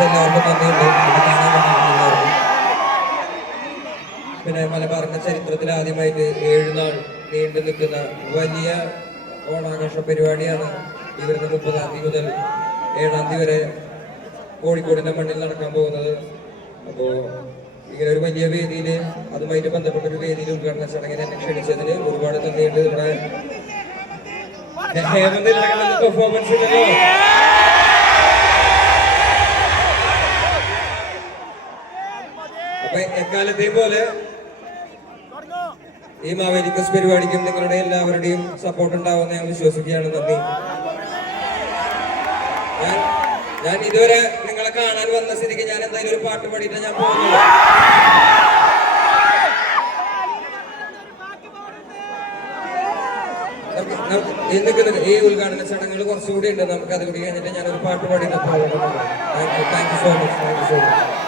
Audience എല്ലാവർക്കും നന്ദിയുണ്ട് ഇത് കാണാൻ വന്നിട്ടുള്ള എല്ലാവർക്കും. പിന്നെ മലബാറിന്റെ ചരിത്രത്തിൽ ആദ്യമായിട്ട് 7 നാൾ നീണ്ടു നിൽക്കുന്ന വലിയ ഓണാഘോഷ പരിപാടിയാണ് ഈ വരുന്ന 30-ാം തീയതി മുതൽ 7-ാം തീയതി വരെ കോഴിക്കോടിന്റെ മണ്ണിൽ നടക്കാൻ പോകുന്നത്. അപ്പോ ഇങ്ങനെ ഒരു വലിയ വേദിയിൽ അതുമായിട്ട് ബന്ധപ്പെട്ട ഒരു വേദിയിൽ ഉദ്ഘാടന ചടങ്ങിനെ എന്നെ ക്ഷണിച്ചതിന് ഒരുപാട് നന്ദിയുണ്ട്. ഇവിടെ പെർഫോമൻസ് ഇല്ലല്ലോ. അപ്പൊ എക്കാലത്തെയും പോലെ ഈ മാവേലിക്കസ് പരിപാടിക്കും നിങ്ങളുടെ എല്ലാവരുടെയും സപ്പോർട്ട് ഉണ്ടാവുമെന്ന് ഞാൻ വിശ്വസിക്കുകയാണ്. നന്ദി. ഞാൻ ഇതുവരെ നിങ്ങളെ കാണാൻ വന്ന സ്ഥിതിക്ക് ഞാൻ എന്തായാലും ഒരു പാട്ട് പാടിയിട്ട് ഞാൻ പോകുന്നു. ഈ ഉദ്ഘാടന ചടങ്ങുകൾ കുറച്ചുകൂടി ഉണ്ട്. നമുക്ക് അതുകൂടി കഴിഞ്ഞിട്ട് ഞാനൊരു പാട്ട് പാടിയിട്ട് പോകുന്നു. Thank you so much.